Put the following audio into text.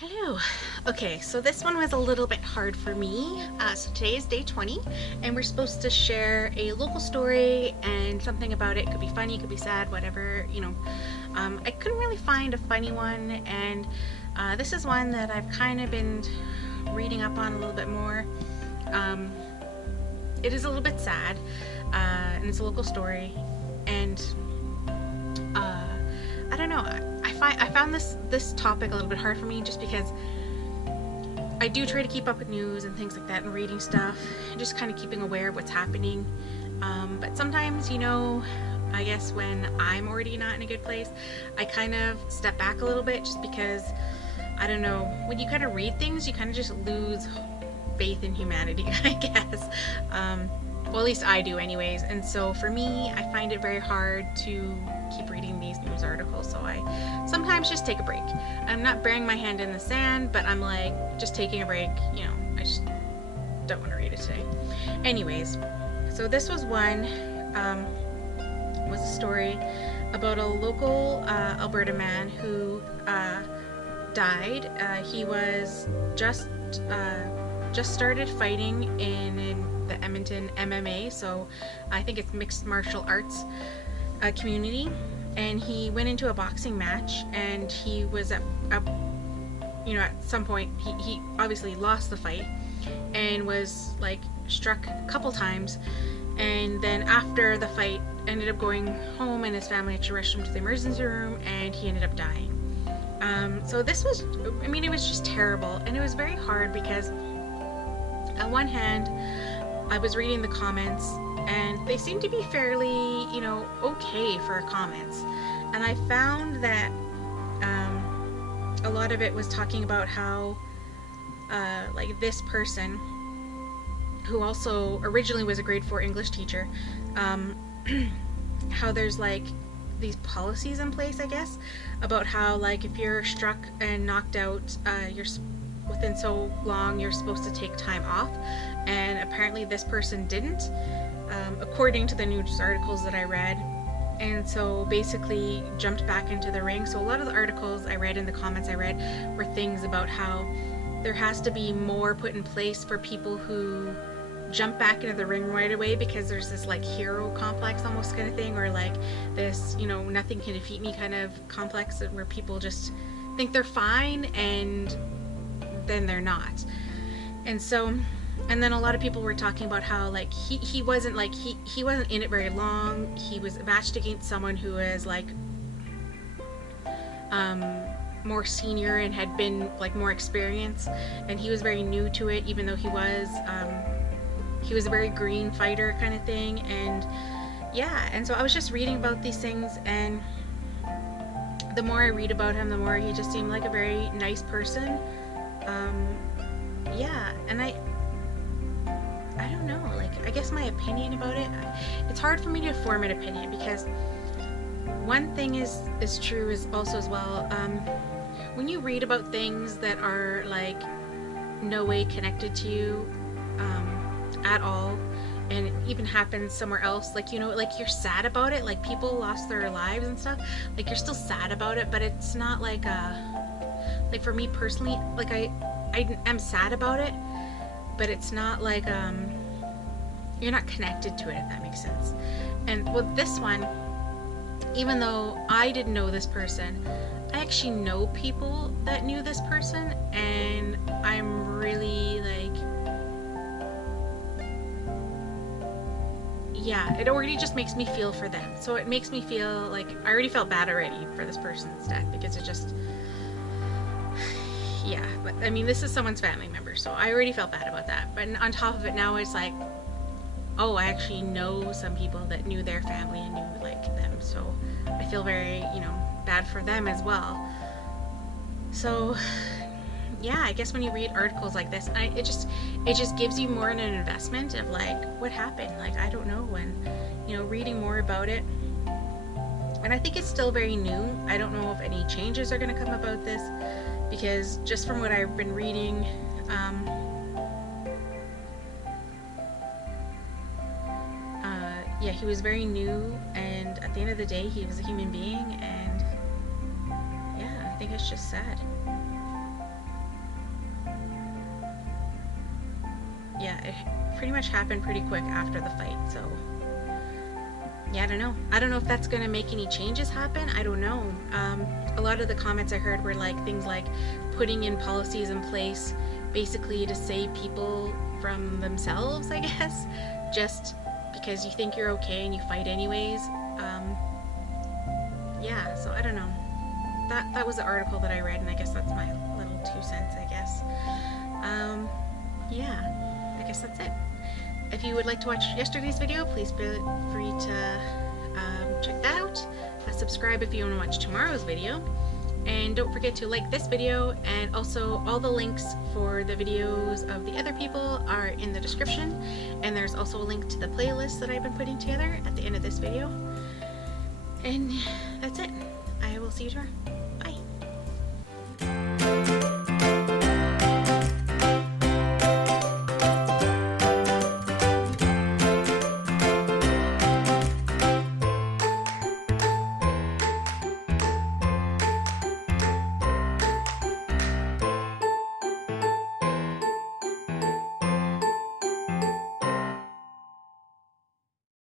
Hello. Okay, so this one was a little bit hard for me. So today is day 20, and we're supposed to share a local story and something about it. It could be funny, it could be sad, whatever, you know. I couldn't really find a funny one, and this is one that I've kind of been reading up on a little bit more. It is a little bit sad, and it's a local story, and I don't know. I found this topic a little bit hard for me just because I do try to keep up with news and things like that and reading stuff and just kind of keeping aware of what's happening. But sometimes, you know, I guess when I'm already not in a good place, I kind of step back a little bit just because, I don't know, when you kind of read things, you kind of just lose faith in humanity, I guess. Well, at least I do anyways. And so for me, I find it very hard to keep reading these news articles, so I sometimes just take a break. I'm not burying my hand in the sand, but I'm like just taking a break, you know. I just don't want to read it today. Anyways, so this was one, was a story about a local Alberta man who died. He was just started fighting in the Edmonton MMA, so I think it's mixed martial arts community, and he went into a boxing match, and he was at some point he obviously lost the fight and was like struck a couple times, and then after the fight ended up going home, and his family had to rush him to the emergency room, and he ended up dying. So this was, I mean, it was just terrible, and it was very hard because on one hand I was reading the comments, and they seemed to be fairly, you know, okay for comments. And I found that a lot of it was talking about how, like, this person, who also originally was a grade 4 English teacher, how there's like these policies in place, I guess, about how, like, if you're struck and knocked out, you're within so long, you're supposed to take time off, and apparently this person didn't, according to the news articles that I read, and so basically jumped back into the ring. So a lot of the articles I read and the comments I read were things about how there has to be more put in place for people who jump back into the ring right away, because there's this like hero complex almost kind of thing, or like this, you know, nothing can defeat me kind of complex, where people just think they're fine and then they're not. And so, and then a lot of people were talking about how, like, he wasn't like he wasn't in it very long. He was matched against someone who is like more senior and had been like more experienced, and he was very new to it, even though he was a very green fighter kind of thing. And yeah, and so I was just reading about these things, and the more I read about him, the more he just seemed like a very nice person. Yeah, and I don't know, like, I guess my opinion about it, it's hard for me to form an opinion, because one thing is true is also as well, when you read about things that are like no way connected to you at all, and it even happens somewhere else, like, you know, like, you're sad about it, like people lost their lives and stuff, like, you're still sad about it, but it's not like like, for me personally, like, I am sad about it, but it's not like you're not connected to it, if that makes sense. And with this one, even though I didn't know this person, I actually know people that knew this person, and I'm really like, yeah, it already just makes me feel for them. So it makes me feel like I already felt bad already for this person's death, because it just, yeah, but I mean, this is someone's family member, so I already felt bad about that. But on top of it, now it's like, oh, I actually know some people that knew their family and knew, like, them, so I feel very, you know, bad for them as well. So yeah, I guess when you read articles like this, it just gives you more an investment of like, what happened, like, I don't know, and, you know, reading more about it. And I think it's still very new. I don't know if any changes are going to come about this, because just from what I've been reading, yeah, he was very new, and at the end of the day, he was a human being, and yeah, I think it's just sad. yeah, it pretty much happened pretty quick after the fight. So yeah, I don't know if that's gonna make any changes happen. I don't know. A lot of the comments I heard were like things like putting in policies in place basically to save people from themselves, I guess, just because you think you're okay and you fight anyways. Yeah, so I don't know. That was the article that I read, and I guess that's my little 2 cents, I guess. Yeah, I guess that's it. If you would like to watch yesterday's video, please feel free to check that out. Subscribe if you want to watch tomorrow's video. And don't forget to like this video, and also all the links for the videos of the other people are in the description. And there's also a link to the playlist that I've been putting together at the end of this video. And that's it. I will see you tomorrow.